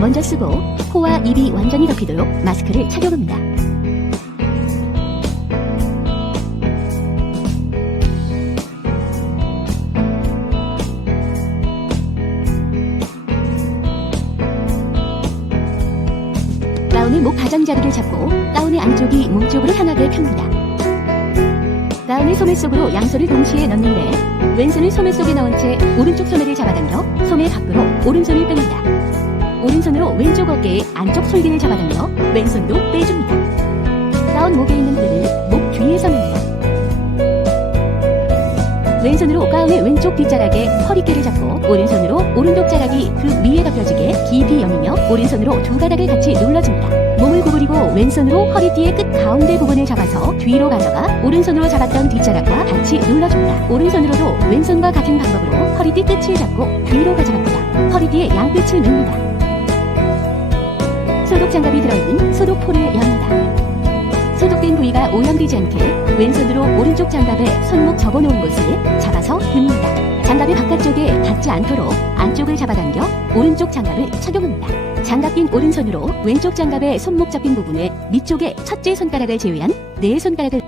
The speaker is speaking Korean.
먼저 쓰고 코와 입이 완전히 덮이도록 마스크를 착용합니다. 가운의 목 가장자리를 잡고 가운의 안쪽이 몸 쪽으로 향하게 펴니다. 가운의 소매 속으로 양손을 동시에 넣는데 왼손을 소매 속에 넣은 채 오른쪽 소매를 잡아당겨 소매 밖으로 오른손을 뺍니다. 오른손으로 왼쪽 어깨의 안쪽 솔기를 잡아당겨 왼손도 빼줍니다. 가운 목에 있는 끈을 목 뒤에 서 냅니다. 왼손으로 가운의 왼쪽 뒷자락에 허리깨를 잡고 오른손으로 오른쪽 자락이 그 위에 덮여지게 깊이 여미며 오른손으로 두 가닥을 같이 눌러줍니다. 몸을 구부리고 왼손으로 허리띠의 끝 가운데 부분을 잡아서 뒤로 가져가 오른손으로 잡았던 뒷자락과 같이 눌러줍니다. 오른손으로도 왼손과 같은 방법으로 허리띠 끝을 잡고 뒤로 가져갑니다. 허리띠의 양끝을 냅니다. 장갑이 들어있는 소독포를 엽니다. 소독된 부위가 오염되지 않게 왼손으로 오른쪽 장갑에 손목 접어놓은 곳을 잡아서 듭니다. 장갑의 바깥쪽에 닿지 않도록 안쪽을 잡아당겨 오른쪽 장갑을 착용합니다. 장갑 낀 오른손으로 왼쪽 장갑의 손목 잡힌 부분에 밑쪽에 첫째 손가락을 제외한 네 손가락을